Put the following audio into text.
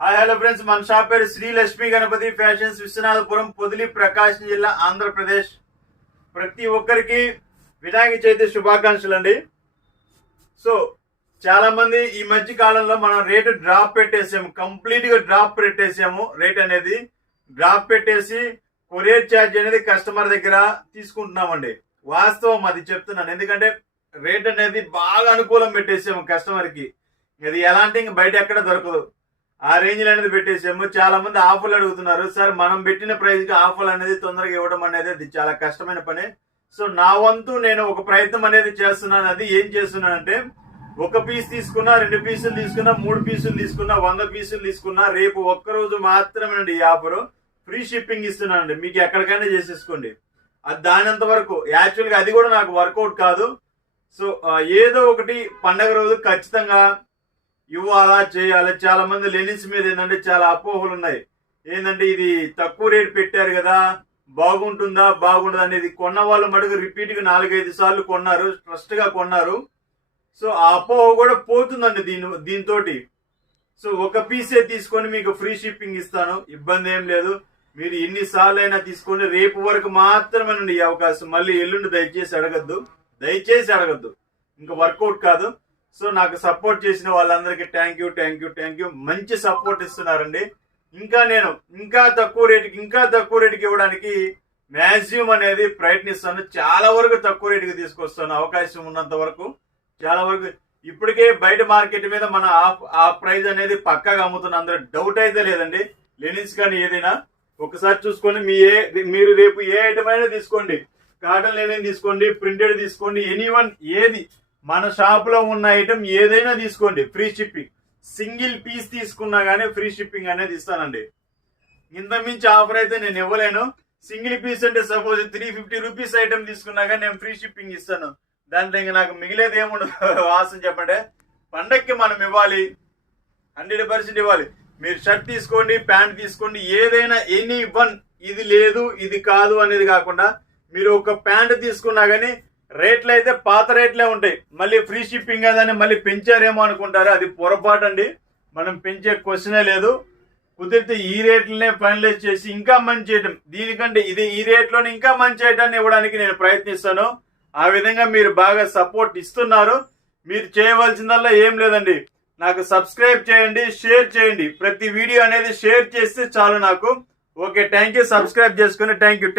Hi hello friends, మన shop పేరు Shri Lakshmi Ganapati fashions, Viswanathapuram, Podili, ప్రకాశం జిల్లా, ఆంధ్రప్రదేశ్. ప్రతి ఒక్కరికి వినాయక చవితి శుభాకాంక్షలు అండి. సో చాలా మంది ఈ మధ్య కాలంలో మనం రేటు డ్రాప్ పెట్టేసాము, కంప్లీట్ గా డ్రాప్ పెట్టేసాము. రేట్ అనేది డ్రాప్ పెట్టేసి కొరియర్ ఛార్జ్ అనేది కస్టమర్ దగ్గర తీసుకుంటున్నామండి. వాస్తవం అది చెప్తున్నాను, ఎందుకంటే రేట్ అనేది బాగా అనుకూలం పెట్టేసాము కస్టమర్ కి. ఇది ఎలాంటి బయట ఎక్కడ దొరకదు, ఆ రేంజ్ అనేది పెట్టేసాము. చాలా మంది ఆఫర్లు అడుగుతున్నారు. సార్ మనం పెట్టిన ప్రైస్ కి ఆఫర్లు అనేది తొందరగా ఇవ్వడం అనేది అది చాలా కష్టమైన పని. సో నా వంతు నేను ఒక ప్రయత్నం అనేది చేస్తున్నాను. అది ఏం చేస్తున్నానంటే, ఒక పీస్ తీసుకున్నా, 2 పీసులు తీసుకున్నా, 3 పీసులు తీసుకున్నా, 100 పీసులు తీసుకున్నా, రేపు ఒక్కరోజు మాత్రమేనండి ఈ ఆఫర్. ఫ్రీ షిప్పింగ్ ఇస్తున్నానండి, మీకు ఎక్కడికైనా చేసేసుకోండి. అది దానంత వరకు యాక్చువల్ గా అది కూడా నాకు వర్కౌట్ కాదు. సో ఏదో ఒకటి పండగ రోజు ఖచ్చితంగా ఇవ్వాలా, చేయాలి. చాలా మంది లెనిన్స్ మీద ఏంటంటే చాలా అపోహలు ఉన్నాయి. ఏంటంటే ఇది తక్కువ రేట్ పెట్టారు కదా, బాగుంటుందా బాగుండదా అనేది. కొన్న వాళ్ళు మటుకు రిపీట్ గా 4-5 సార్లు కొన్నారు, ట్రస్ట్ గా కొన్నారు. సో ఆ అపోహ కూడా పోతుందండి దీంతో. సో ఒక పీసే తీసుకొని మీకు ఫ్రీ షిప్పింగ్ ఇస్తాను, ఇబ్బంది ఏం లేదు. మీరు ఎన్నిసార్లు అయినా తీసుకొని, రేపు వరకు మాత్రమేనండి ఈ అవకాశం. మళ్ళీ ఎల్లుండి దయచేసి అడగద్దు, ఇంకా వర్కౌట్ కాదు. సో నాకు సపోర్ట్ చేసిన వాళ్ళందరికీ థ్యాంక్ యూ. మంచి సపోర్ట్ ఇస్తున్నారండి. ఇంకా తక్కువ రేటుకి ఇవ్వడానికి మ్యాక్సిమం అనేది ప్రయత్నిస్తాను. చాలా వరకు తక్కువ రేటుకి తీసుకొస్తాను, అవకాశం ఉన్నంత వరకు. చాలా వరకు ఇప్పటికే బయట మార్కెట్ మీద మన ఆ ప్రైస్ అనేది పక్కాగా అమ్ముతున్నా, అందరూ డౌట్ అయితే లేదండి. లెనిన్స్ కానీ ఏదైనా ఒకసారి చూసుకొని మీరు రేపు ఏ ఐటమ్ అయినా తీసుకోండి, కాటన్ లెనిన్ తీసుకోండి, ప్రింటెడ్ తీసుకోండి, ఎనీవన్ ఏది మన షాప్ లో ఉన్న ఐటమ్ ఏదైనా తీసుకోండి, ఫ్రీ షిప్పింగ్. సింగిల్ పీస్ తీసుకున్నా గానీ ఫ్రీ షిప్పింగ్ అనేది ఇస్తానండి. ఇంత మించి ఆఫర్ అయితే నేను ఇవ్వలేను. సింగిల్ పీస్ అంటే సపోజ్ 350 రూపీస్ ఐటమ్ తీసుకున్నా కానీ నేను ఫ్రీ షిప్పింగ్ ఇస్తాను. దాంట్లో ఇంకా నాకు మిగిలేదు ఏముండదు. వాసన చెప్పండి, పండక్కి మనం ఇవ్వాలి, 100% ఇవ్వాలి. మీరు షర్ట్ తీసుకోండి, ప్యాంట్ తీసుకోండి, ఏదైనా ఎనీ వన్, ఇది లేదు ఇది కాదు అనేది కాకుండా, మీరు ఒక ప్యాంట్ తీసుకున్నా గానీ రేట్లు అయితే పాత రేట్లే ఉంటాయి. మళ్ళీ ఫ్రీ షిప్పింగ్ కదని మళ్ళీ పెంచారేమో అనుకుంటారు, అది పొరపాటు అండి. మనం పెంచే క్వశ్చనే లేదు. కుదిరితే ఈ రేట్లనే ఫైనలైజ్ చేసి ఇంకా మంచి ఐటమ్, దీనికంటే ఈ రేట్లోనే ఇంకా మంచి ఐటమ్ ఇవ్వడానికి నేను ప్రయత్నిస్తాను. ఆ విధంగా మీరు బాగా సపోర్ట్ ఇస్తున్నారు. మీరు చేయవలసిందల్లా ఏం లేదండి, నాకు సబ్స్క్రైబ్ చేయండి, షేర్ చేయండి. ప్రతి వీడియో అనేది షేర్ చేస్తే చాలు నాకు. Okay, thank you. సబ్స్క్రైబ్ చేసుకుని థ్యాంక్ యూ.